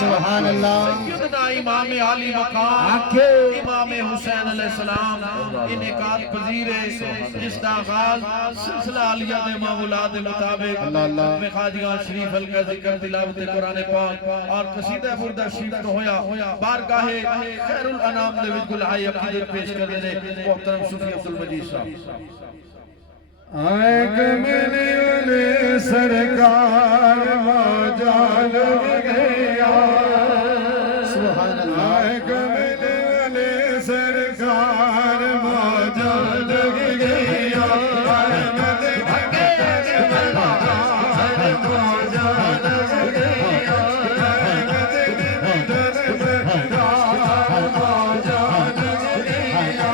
सुभान अल्लाह। सैयदना इमाम आली मकाम इमाम हुसैन अलैहिस्सलाम इनकात पजीर जिसका आगाज सिलसिला आलिया दे मामूला दे मुताबिक में खाजिया शरीफ हल्का जिक्र तिलावत कुरान पाक और कसीदा बुर्दा शरीफ तो होया बारगाहे खैरुल अनाम दे विच गुलहाई अकीदत पेश कर देने मोहतरम सूफी अब्दुल मजीद साहब। आए कमले सरकार मौजा लग गया। सुभान अल्लाह। आए कमले सरकार मौजा लग गया। अहमद मौजा लग गया। अहमद मौजा लग गया।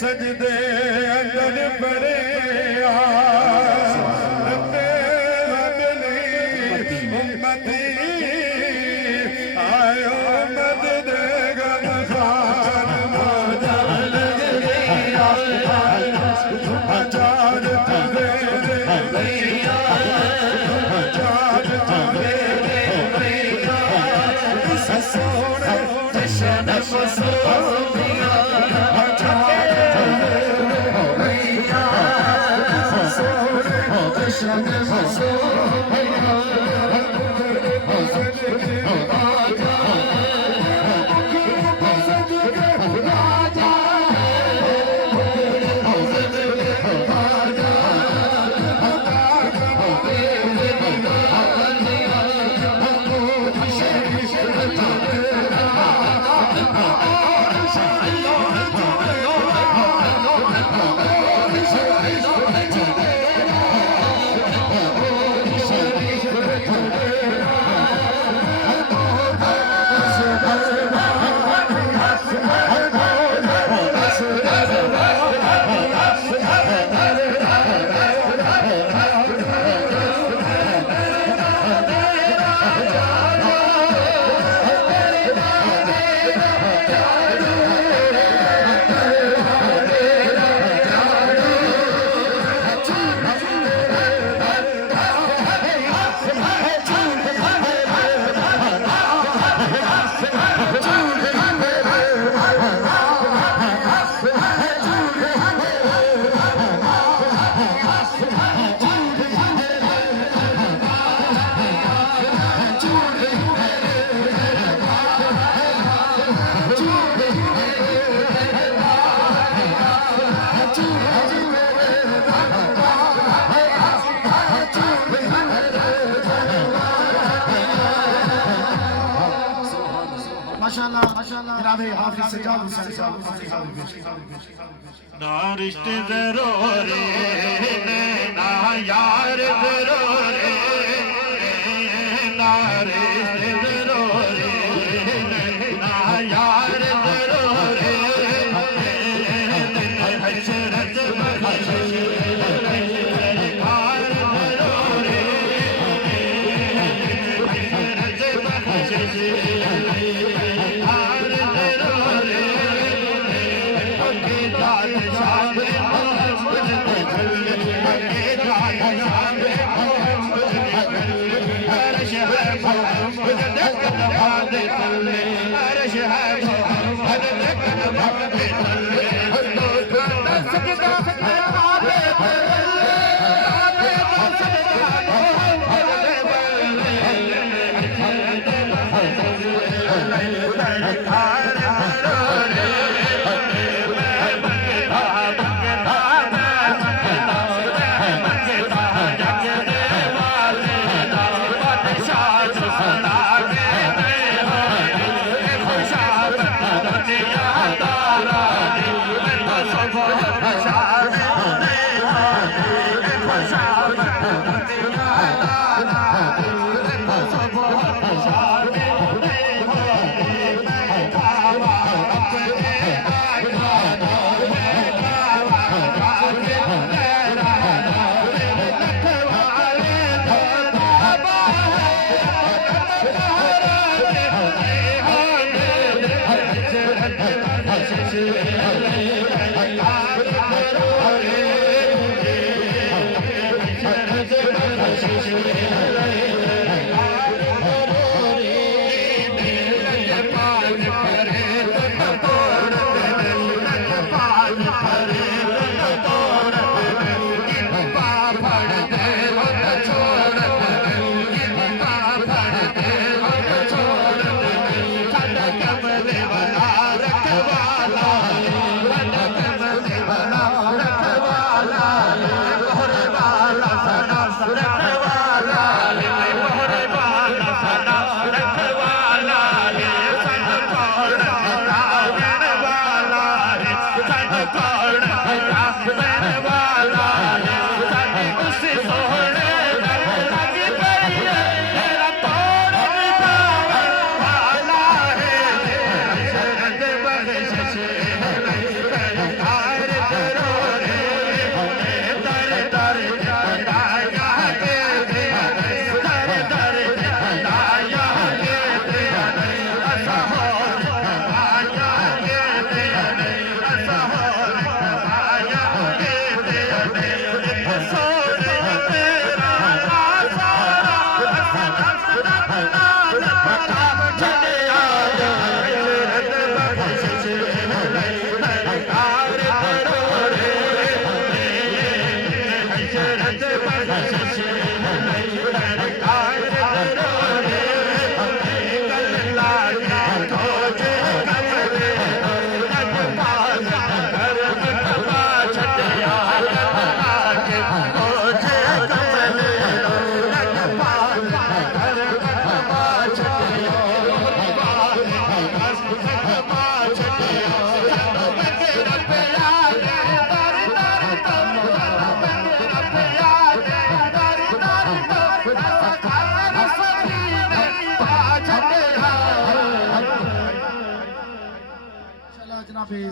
सजदे अंदर पड़े उम्मती आयो मदद गम खान मौजा लग गया। आचार तुझे भैया आचार तुझे भैया सोने जशन मसूफिया ना रिश्ते जरूरी ना यार जरूरी ना रिश्ते जरूरी ना यार जरूरी हसरत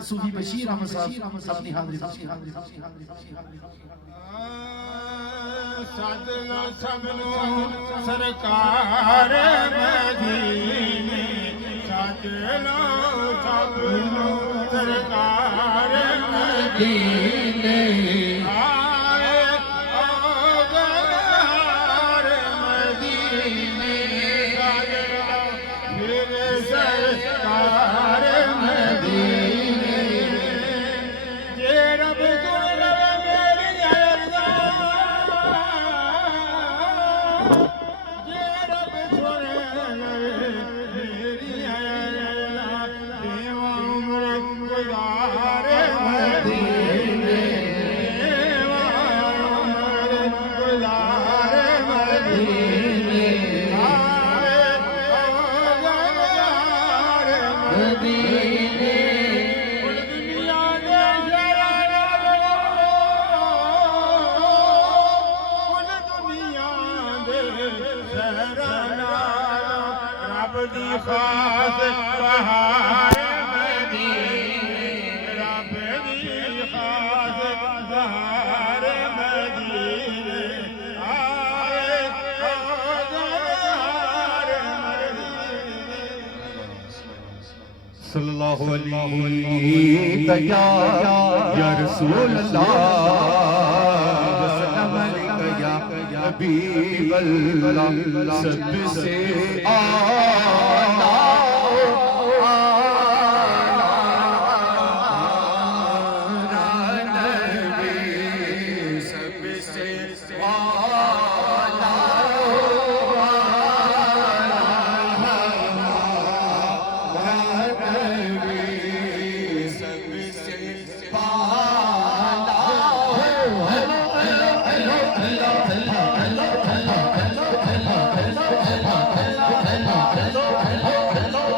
सूफी बशीर अहमद साहब अपनी हाजिरी साधना सबनो सरकार मदीने साधना सबनो सरकार मदीने आए औजार मदीने साधना फिर सरकार मदीने जे रब सुन मेरी जे रब सुन मेरी देवा उम्र गुजार मदीने देवा उम्र गुजार मदीने आए औजार मदीने दुनिया दे जरा कुल दुनिया दे जरा रब दी खास बहार मदीने रब दी खास बहार मदीने आए औजार मदीने सल्लल्लाहु अलैहि या रसूल अल्लाह वसल्लम अलैका या हबीब अल्लाह सबसे आला नबी सबसे आला हेलो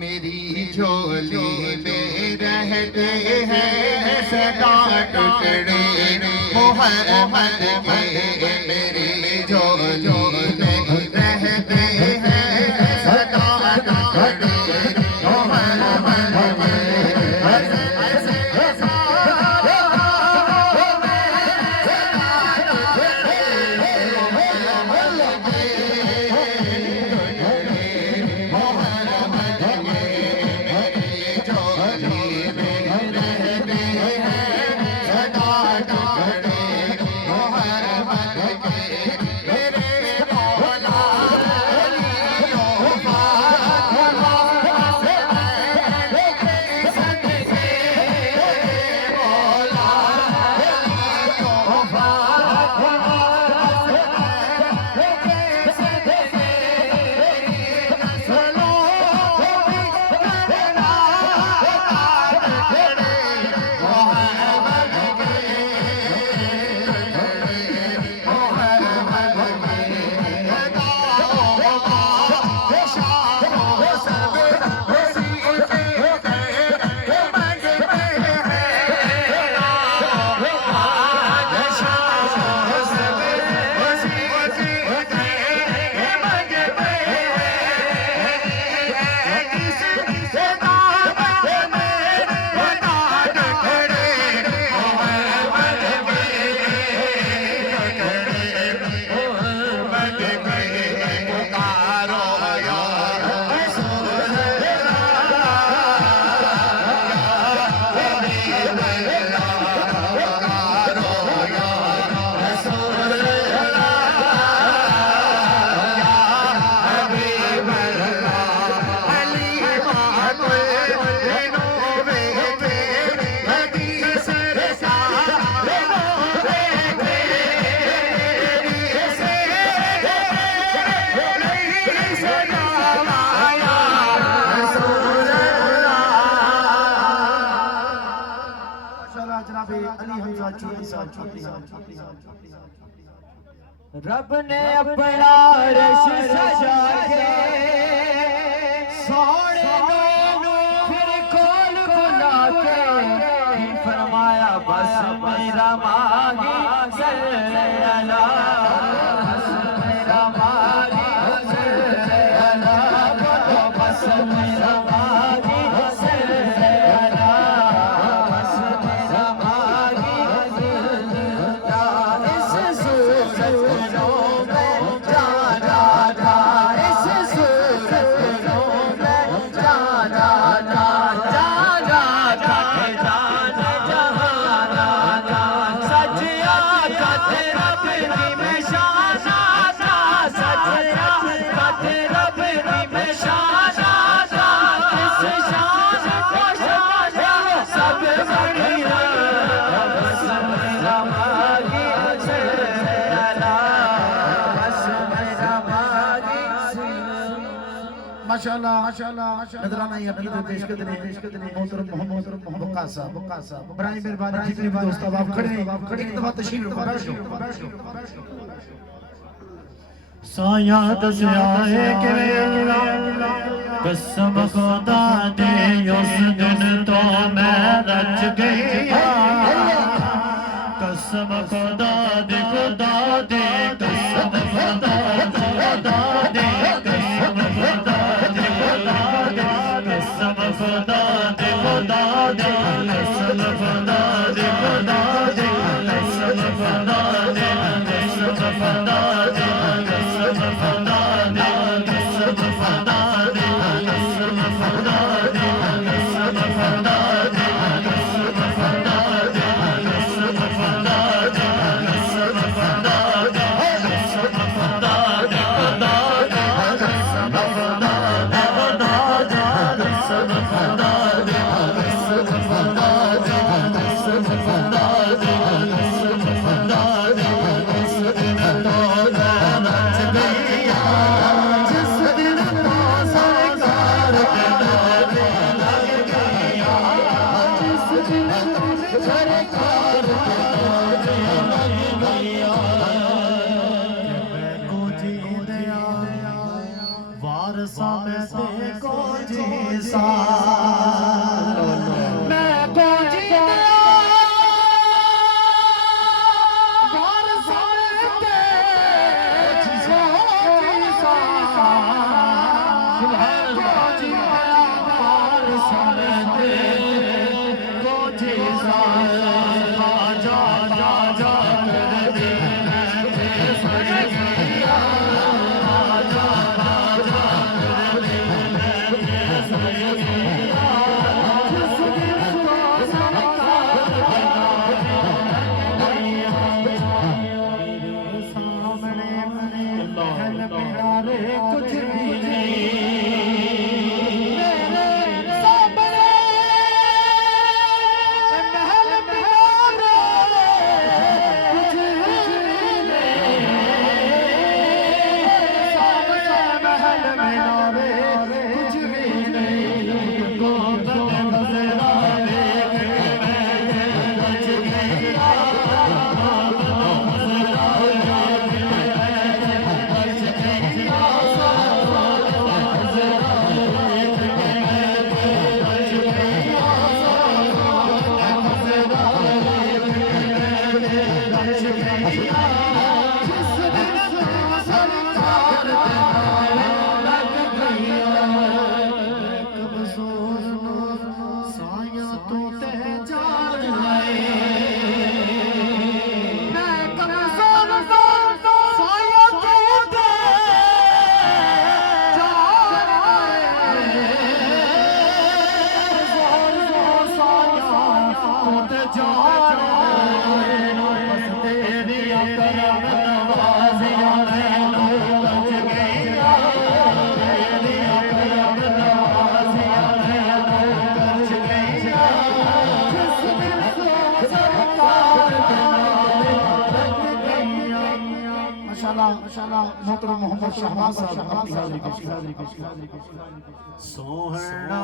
मेरी झोली में रहते हैं सदा टुकड़े मोहम्मद के, मेरी झोली में रहते हैं सदा टुकड़े मोहम्मद के। रब ने अपना रश सजा के सोने नू फिर खोल खुला के फरमाया बस मेरा माही सल्लल्लाह, बस मेरा माही सल्लल्लाह, बोलो बस मेरा माही सल्लल्लाह, बस मेरा माही सल्लल्लाह। इस सूरतों में जाना था, इस सूरतों में जाना था, जाना था कि जाने जहाना था, सच आका तेरा प्रेमी में शाना था, सच आका तेरा प्रेमी में शाना था, इस शान को शान सब बढ़िया, बस मेरा माही सल्लल्लाह, बस मेरा माही सल्लल्लाह। माशाल्लाह माशाल्लाह नजराना ये अपनी तो पेश कर देने मोहतरम मोहम्मद वकासा बराए मेहरबानी जितने भी दोस्त आप खड़े हैं एक दफा तशरीफ रखो बैठो साया दसिया है कि कसम खुदा दे उस दिन तो मैं रच गई, कसम खुदा दे कसम खुदा दे, कसम खुदा दे, कसम खुदा दे, कसम खुदा दे, खुदा दे, कसम खुदा दे, खुदा दे, कसम खुदा दे, कसम खुदा दे, कसम खुदा दे, कसम खुदा दे, कसम खुदा दे, कसम खुदा दे, कसम खुदा दे, कसम खुदा दे, कसम खुदा दे, कसम खुदा दे, खुदा दे, कसम खुदा दे, खुदा दे, कसम खुदा दे, कसम खुदा दे, कसम खुदा दे, कसम खुदा दे, इस दिन तो मैं रच गई, जिस दिन तो सरकार के नारे लग गई, जिस दिन सरकार के नारे लग गई, मैं को जी दिया वारस ਸਮੇਂ ਕੋ ਜੀ ਸਾ ਮੈਂ ਕੋ ਜੀ मोहतरम मोहम्मद शहबाज साहब अपनी हाजिरी पेश सोहना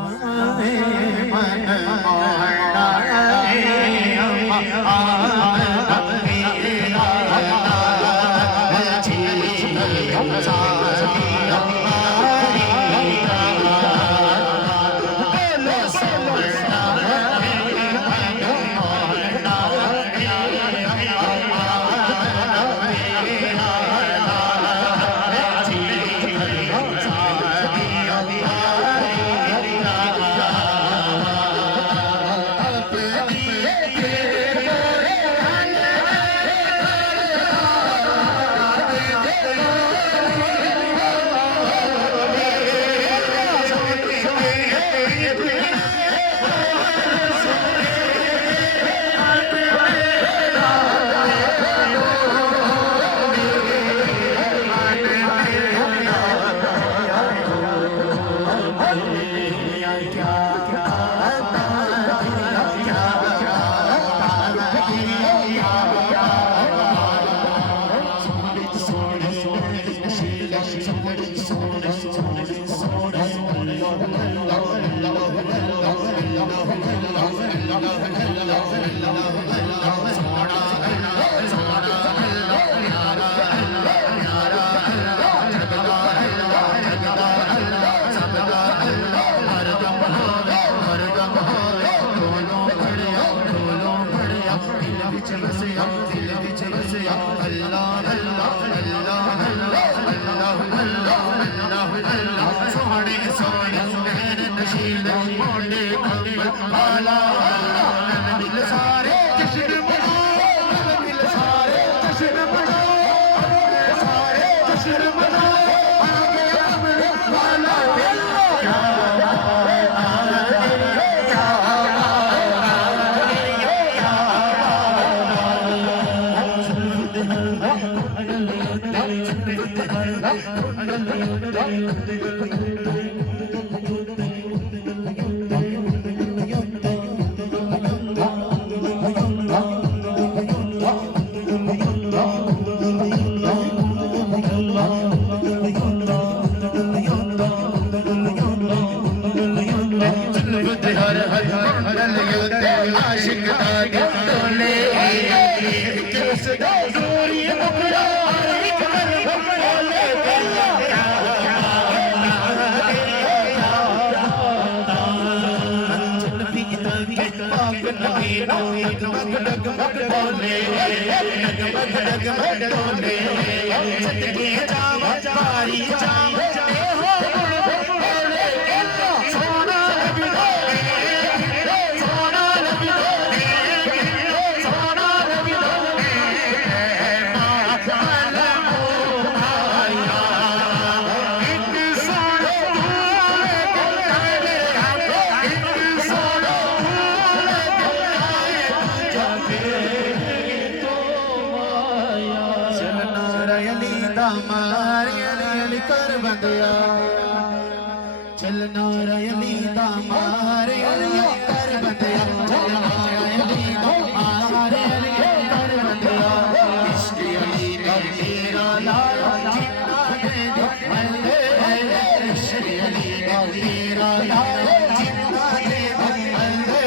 नबी नो डगमग डगमग डोले डगमग डगमग डोले सदके जावा बारी जाम ए हो बोले सोना नबी सोना नबी सोना नबी चलना रयली दामारे कर बंदिया चलना रयली दामारे कर बंदिया इश्क अली का तेरा लाया जिन्ना दे दो अल्लाह इश्क अली का तेरा लाया जिन्ना दे दो अल्लाह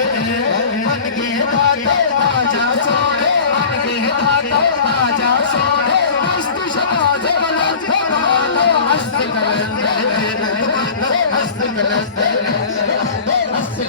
मन के दाता आजा सोने मन के दाता आजा सोने मस्त शबाज गलत काला मस्त गलत मस्त गलत मस्त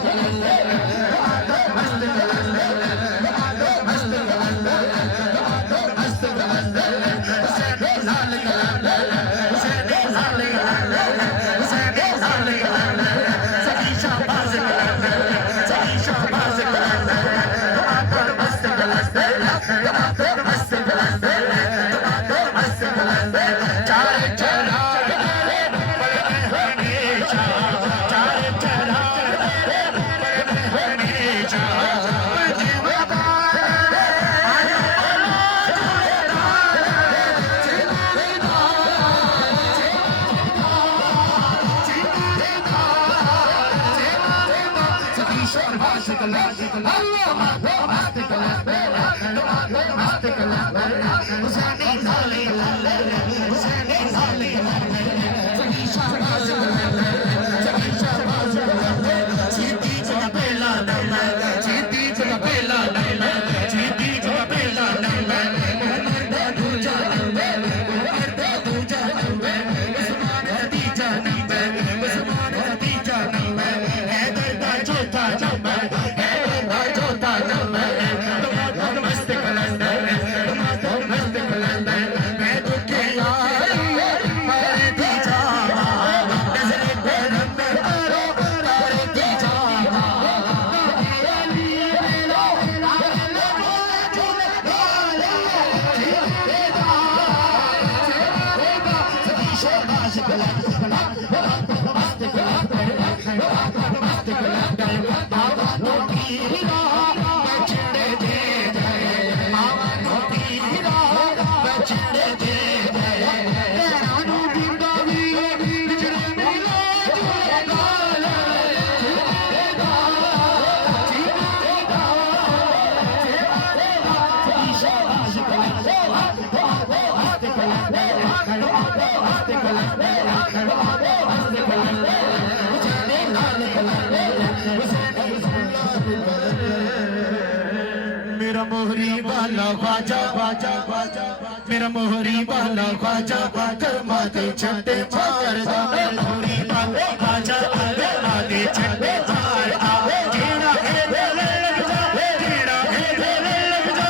मेरा मोहरी वाला ख्वाजा ख्वाजा ख्वाजा मेरा मोहरी वाला ख्वाजा कर्मा दे छड्डे मारदा मोहरी वाला ख्वाजा कर्मा दे छड्डे मारदा जेड़ा है दिल लग जा जेड़ा है दिल लग जा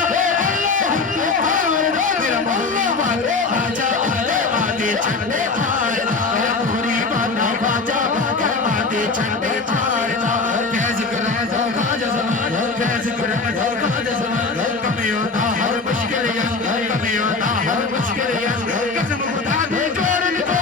मेरा मोहरी वाला ख्वाजा कर्मा दे छड्डे मारदा मेरा मोहरी वाला ख्वाजा कर्मा दे छड्डे मारदा कैसे करे ख्वाजा ज़मान कैसे करे ख्वाजा ज़मान कमी होता हर मुश्किल कमी होता हर मुश्किल कसम खुदा दे जोड़न को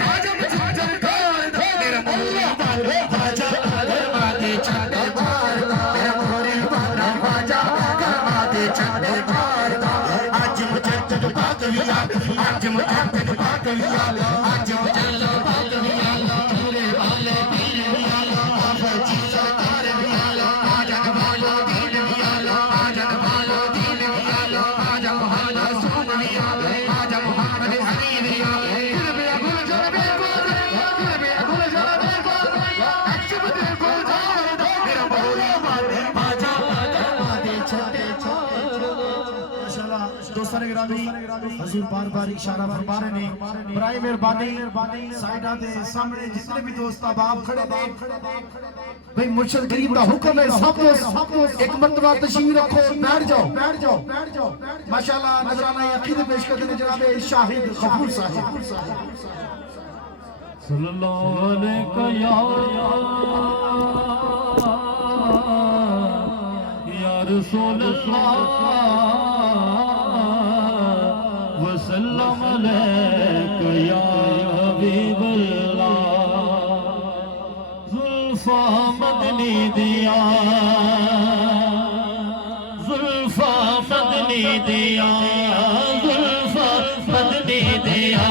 ख्वाजा मुझे कर दो मेरा मोहरी वाला ख्वाजा कर्मा दे छड्डे मारदा मेरा मोहरी वाला ख्वाजा कर्मा दे छड्डे मारदा आज मुझे पाक लिया आज मुझे पाक लिया आज मुझे पाक लिया पूरे वाले पीर लिया आप जीसा तार लिया आज वालो दीन लिया आज वालो दीन लिया आज वालो सुन लिया आज मोहम्मद हनी लिया दिल पे गुल जलबे को दिल पे गुल जलबे को अच्छे दे को दो मेरा मोहरी वाला ख्वाजा कर्मा दे छड्डे मारदा माशाल्लाह दोस्तों ने गिरामी हुजूर बार-बार इशारा फरमा रहे ने बराए मेहरबानी साइडा दे सामने जितने भी दोस्त आप खड़े ने भाई मुर्शिद करीम का हुक्म है सब दोस्त एक मर्तबा तशरीफ रखो बैठ जाओ माशाल्लाह नजराना अकीदत पेश करते हैं जनाब शाहिद गफूर साहब सल्लल्लाहु अलैहि या रसूल अल्लाह वसल्लम अलैका या हबीब अल्लाह जुल्फा मदनी दिया जुल्फा मदनी दिया जुल्फा मदनी दिया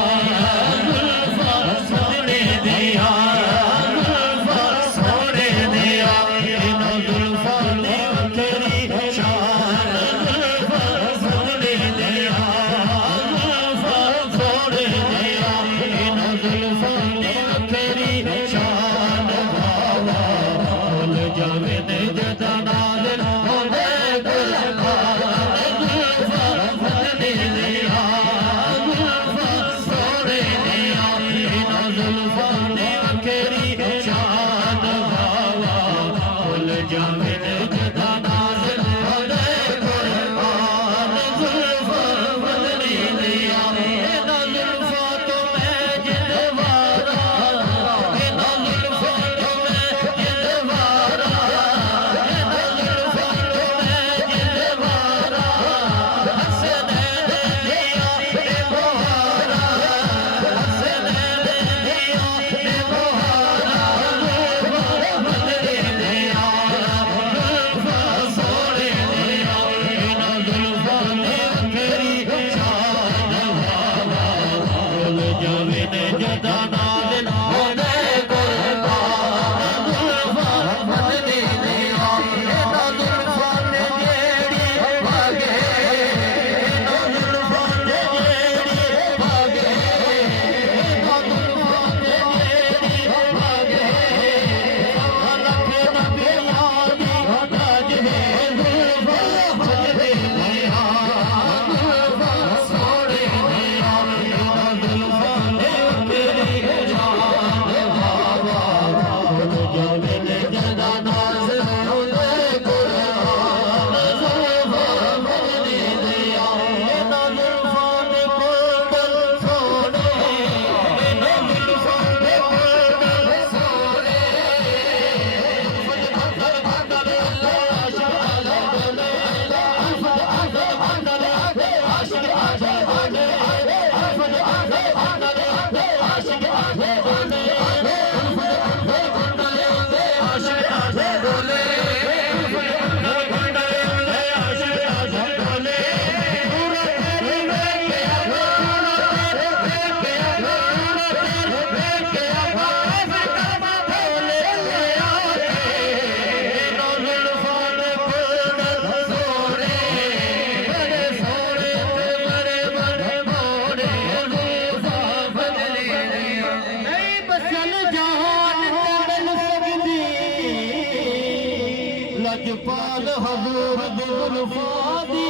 लजपाल हजूर जुल्फादी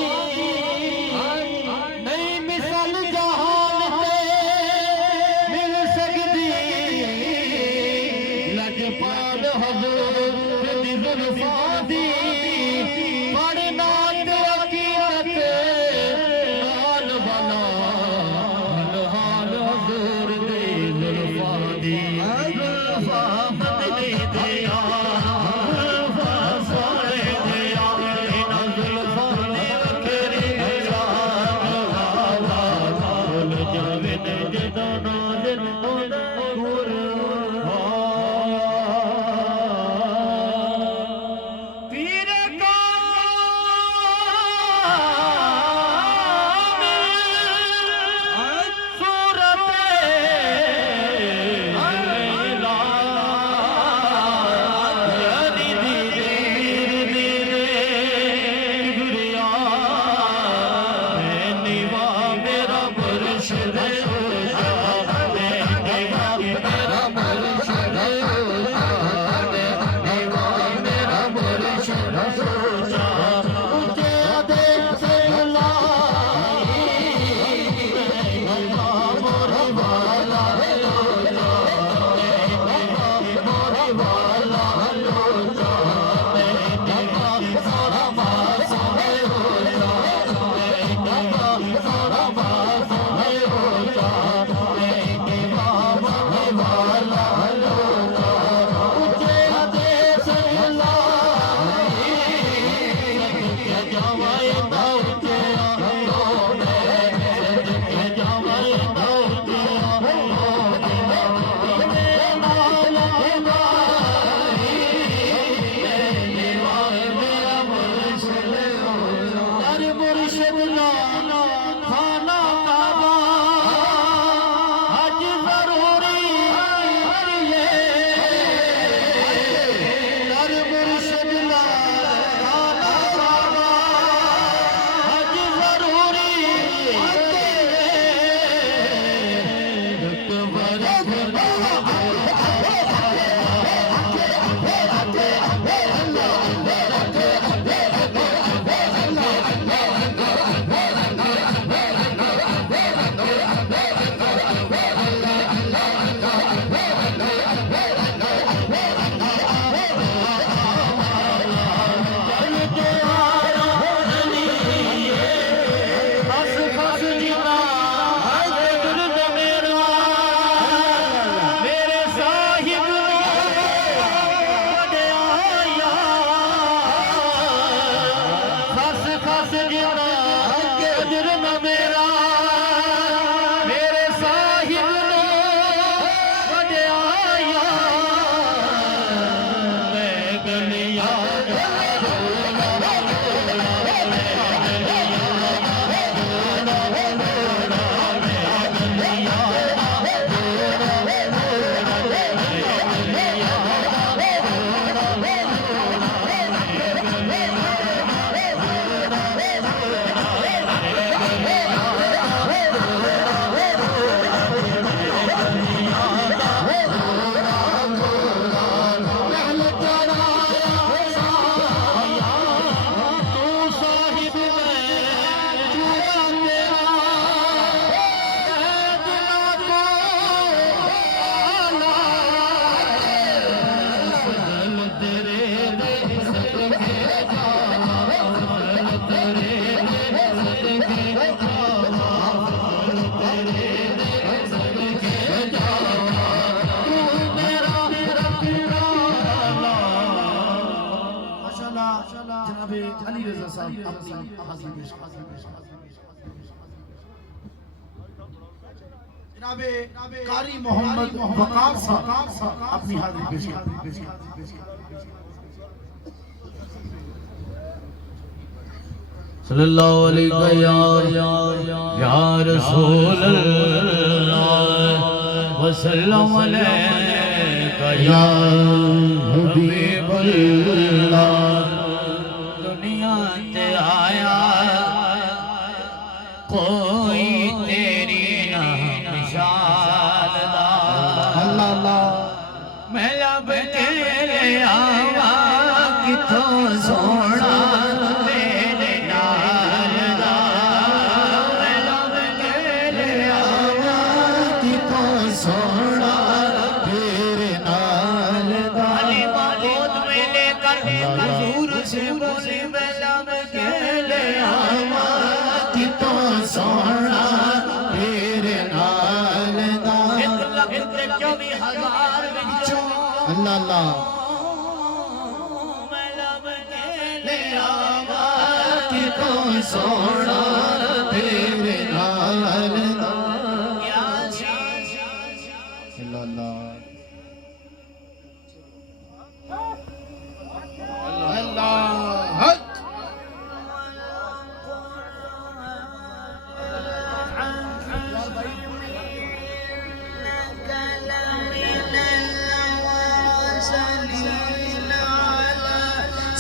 नहीं मिसल जहान ते मिल सकदी लजपाल हजूर जुल्फादी पढ़ना ते अकीदत हाल बना हाल हजूर दे जुल्फादी जुल्फा बदले दिया हाजिर पेश जनाबे कारी मोहम्मद वकार साहब अपनी हाजिरी पेश सल्लल्लाहु अलैहि या रसूल अल्लाह वसल्लम अलैका या हबीब अल्लाह। दुनिया ते आया कोई तेरी ना मिसाल दा, मैं लब के ले आवा किथों सोना तेरे नाल दा, मैं लब के ले आवा किथों सोना तेरे नाल दा। अली गोद में लेकर हजूर से बोले मैं लब के ले आवा किथों सोना तेरे नाल दा। 1,24,000 विचों अल्लाह मैं लब के ले आवा किथों सोना तेरे नाल दा।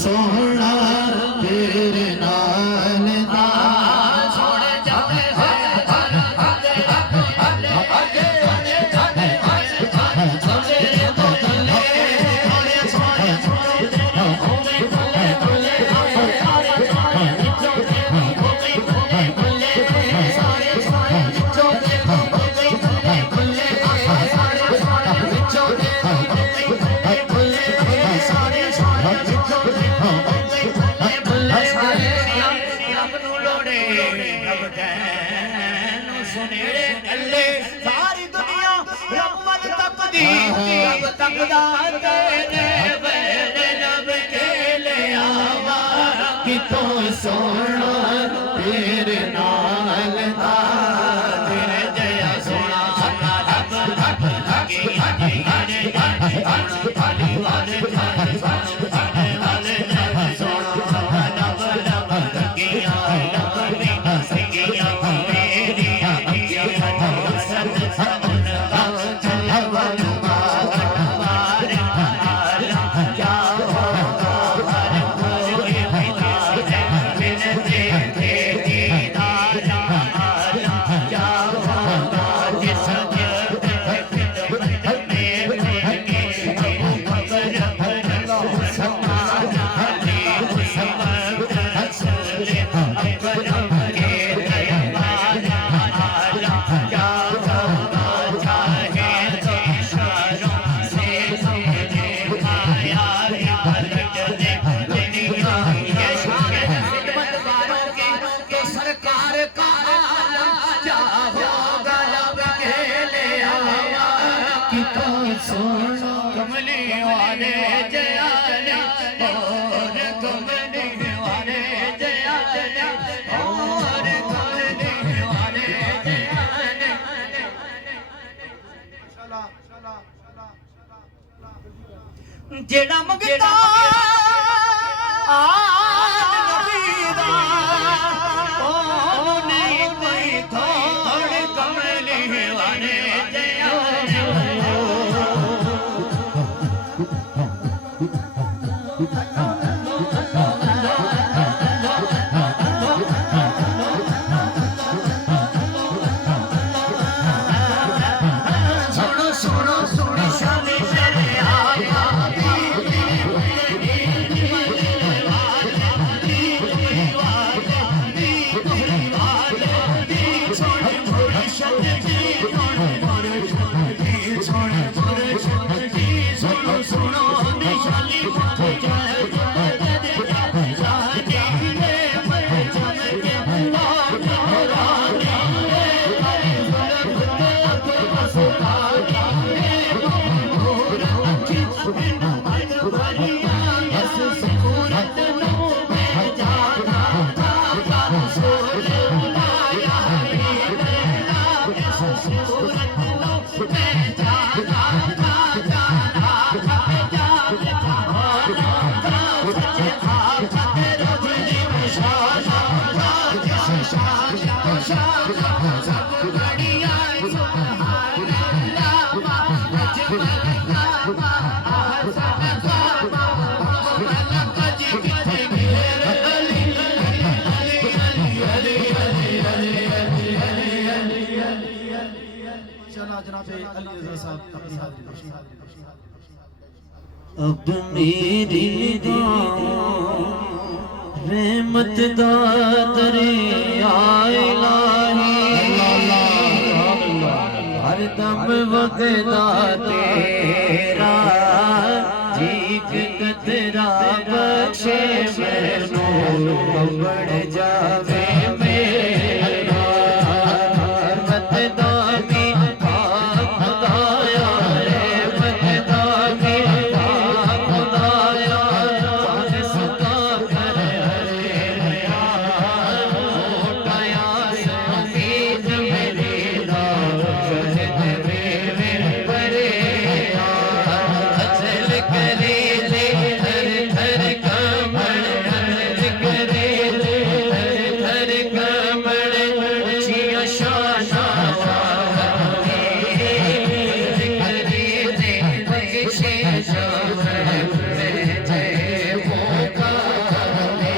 सोना तेरे नाल दा। सोने जाते सारी दुनिया रब तकदी रब तकदा तेरे वेले लब के ले आवा किथों सोना तेरे नाल दा। तेरे जया सोना सोना रब तक लगे तेरे खाली वाले खाने वाले सोना सोना रब रब लगे कमली वाले जयाले और कमली वाले जयाले और कमली वाले जयाले। जेड़ा मंगता नबी दा ओ नहीं कोई थोड़ कमली वाले जयाले। सुनो सुनो सुनो शादी तेरे आया अब मेरी रहमत दा दरिया हर दम वगदा तेरा जीक कतरा बख्शे मैनू बढ़ जावे मेरा रहमत दानी खुदाया रहमत दानी खुदाया सुता कर हरे मोटाया समीत मेरे नाम शहद में परे अचल करे ले हर हर कमल अचल करे ले हर हर कमल चिया शाना करे ले बख्शे शान जय वो काले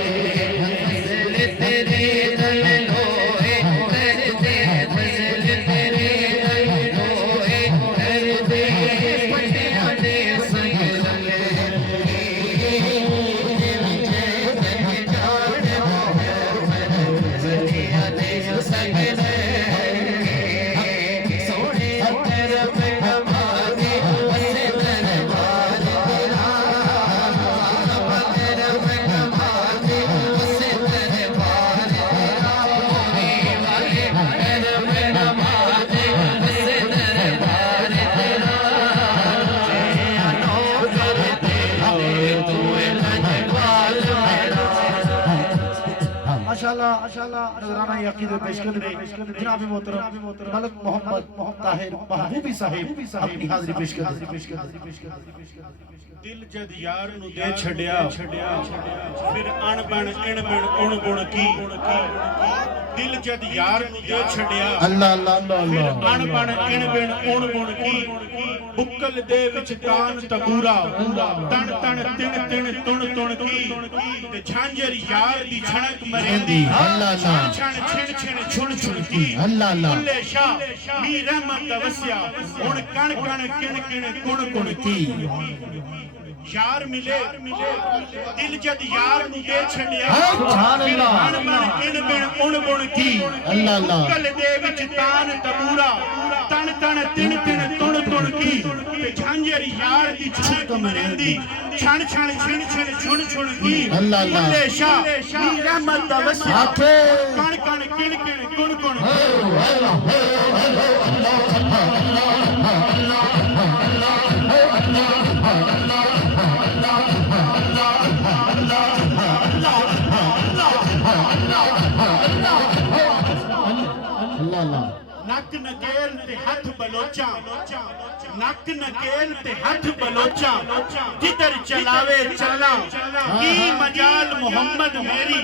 तेरे दल लोए कर दे फजल तेरे दल लोए कर दे पटियाले संग लगे संग सोने तरफ कमाने बसे दरबार तरफ कमाने बसे दरबार मोरे वाले तरफ कमाने बसे दरबार तेरा नो कर दे तू लजपाल मेरा माशाल्लाह नजराना यकीद पेश कर रहे जनाब मोहतरम मलक मोहम्मद ताहिर महबूबी साहिब अपनी हाजिरी पेश कर दिल जद यार नु दे छड़िया फिर अणबण इणबण उण गुण की दिल जद यार नु दे छड़िया अल्लाह अल्लाह फिर अणबण इणबण उण गुण की बुक्कल दे विच तान तबूरा तन तन तिन तिन तुण तुण की ते झांझर यार दी छणक मरेंदी अल्लाह अल्लाह छण छिण छिण छुण छुण की अल्लाह अल्लाह बुल्ले शाह मी रहमत वसिया हुन कण कण किण किण कुण कुण की यार मिले दिल जद यार नु दे छड़िया सुभान अल्लाह अणबण इणबण उण गुण की अल्लाह अल्लाह बुक्कल दे विच तान तबूरा तन तन तिन तिन तुण तुण की ते झांझर यार दी छणक मरेंदी छण छण छिण छिण छुण छुण की अल्लाह अल्लाह बुल्ले शाह मी रहमत वसिया आखे कण कण किण किण कुण कुण नक नकेल ते हथ बलोचा नक नकेल ते हथ बलोचा जिधर चलावे चलना की मजाल मोहम्मद मेरी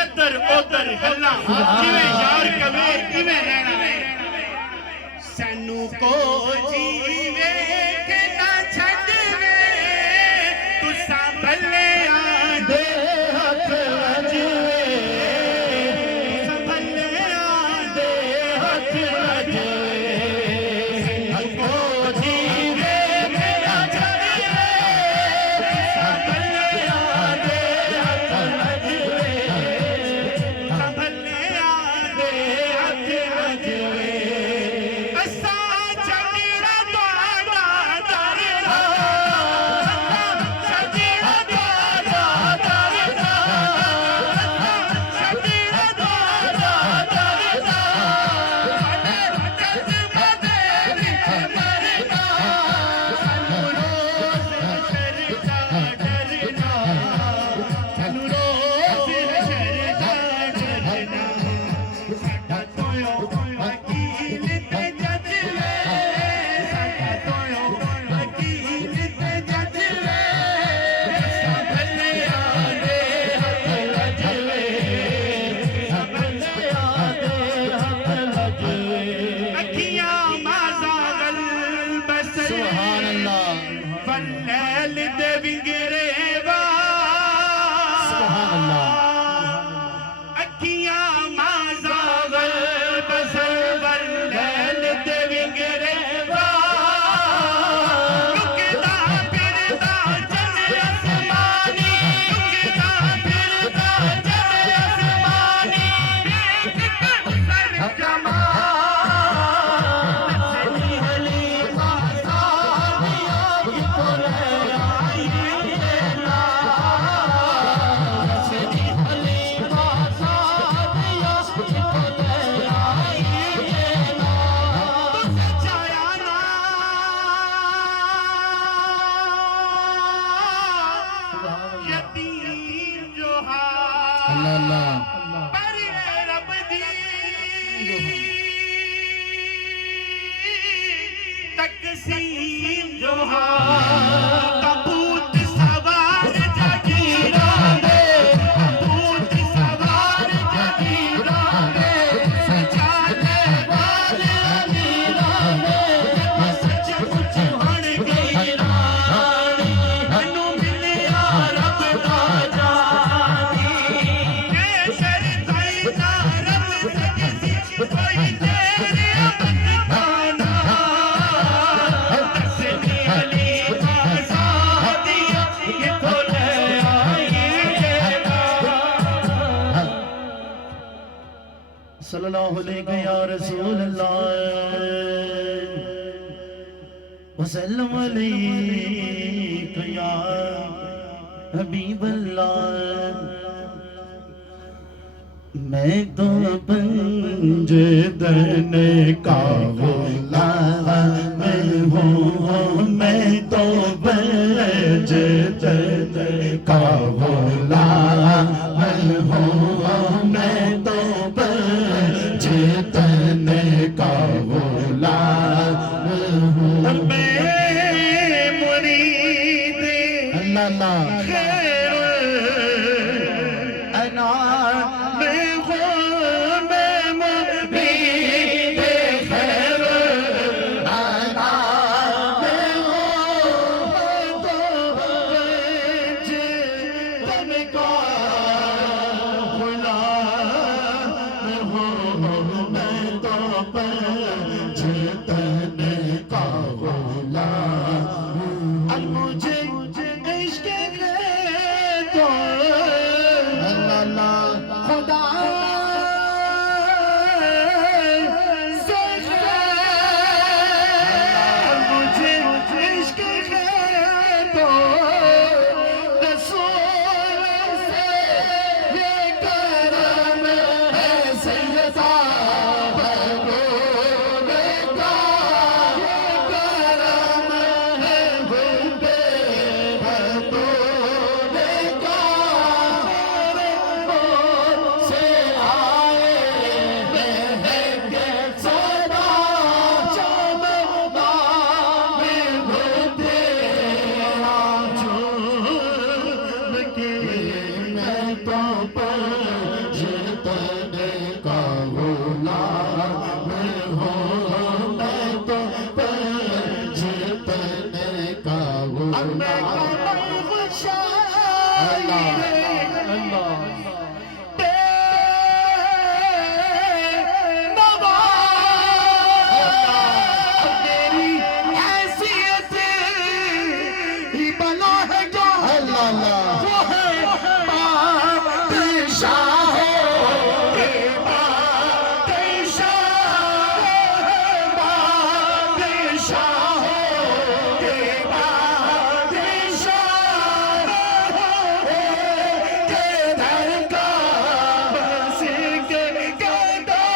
इधर उधर हल्ला जिवें यार कवे किवें रहना सैनू को जीवे के ना छड्डवे तुसां भले आंदे हथ वजवे तुसां भले आंदे हथ वजवे सैनू को जीवे के ना छड्डवे तुसां भले आंदे हथ वजवे तुसां भले आंदे हथ वजवे असा चंद्रा तो पर रब दी तकसीम जो कबूत सवार जगीरा दे, कबूत सवार जगीरा दे, सजाने वाले अमीरा दे, सचमुच बन गई रानी, मनु मिलिया रब दा जानी, केसर तैना रब तकसी कोई तेरे अमन खाना, तस्मी अली का सादिया ये तो ले आइएगा। सल्लल्लाहु अलैहि या रसूल अल्लाह वसल्लम अलैका या हबीब अल्लाह। मैं तो पंजतन का गुलाम हूँ, मैं तो पंजतन का गुलाम हूँ, मैं तो पंजतन का गुलाम हूँ। मैं मुरीद अल्लाह खैर अनार मैं हूँ, मैं मुरीद खैर मुझे इश्क तो खुदा से मुझे इश्क तो रसूल से ये करम है सैयदा बगोले का, ये करम है गुंडे बतोले का, मेरे मोल से आए महके सदा चमदा में घुटे झूम के मैं तो पंजतन का गुलाम हूँ, मैं तो पंजतन का गुलाम। मेरी हैसियत ही बला है जो वो है बादशाह के बादशाह बादशाह के बादशाह के दर का बस के गदा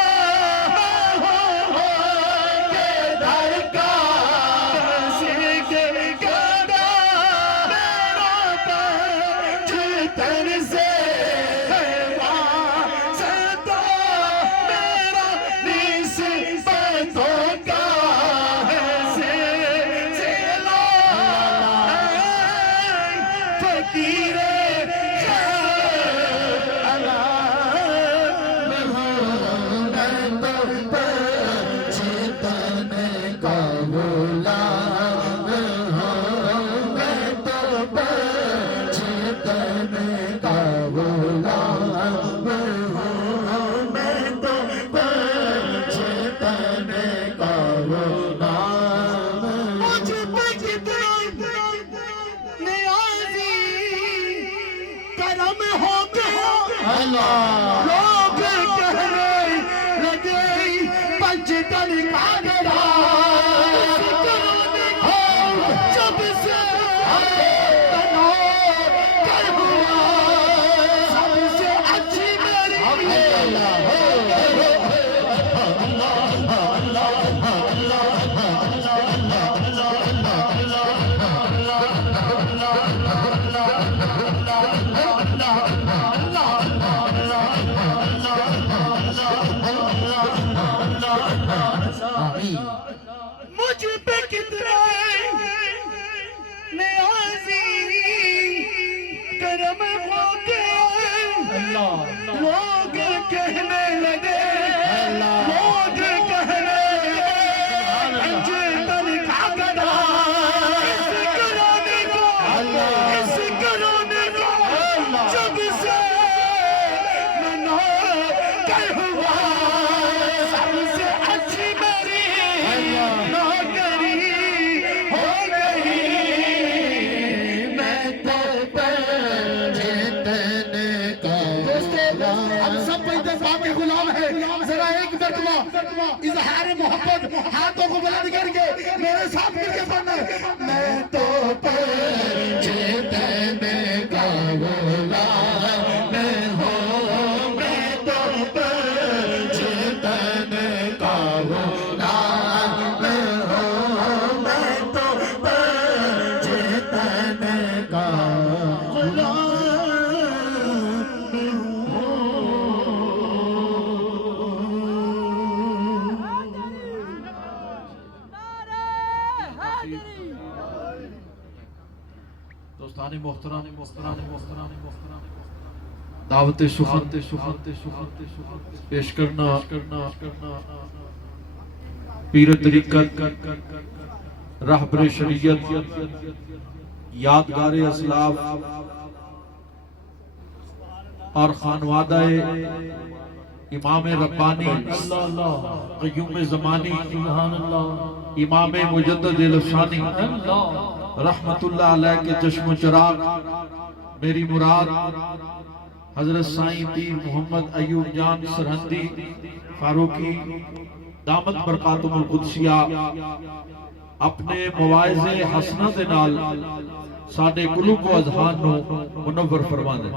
के दर का बस के गदा मेरा पंजतन से है वास्ता, मेरा निस्बतों का है सिलसिला, फकीरे करम हो गया लोग कहने लगे पंजतन का गड़ा हो जब से बनो कर हुआ सबसे अच्छी मेरी पाक के गुलाम है, जरा एक मरतबा इजहार मोहब्बत हाथों को बुलंद करके मेरे साथ मिलके पढ़ना। मैं तो चेतन का गुलाम हूँ, मैं तो चेतन का गुलाम हूँ, मैं तो चेतन का गुलाम दोस्तानी मोहतरम दावत सुखन पेश करना पीर तरीकत रहबर शरीयत यादगार असलाफ और खानवादा इमाम रब्बानी क़य्यूम ज़मानी इमाम मुजद्दिद लसानी रहमतुल्लाह अलैह के चश्म चराग मेरी मुराद हजरत साईं पीर मोहम्मद अयूब जान सरहंदी फारूकी दामत बरकातुल कुदसिया अपने मवाइज़े हसना दे नाल साडे कुलूब व अज़हान नूं मुनव्वर फरमांदे।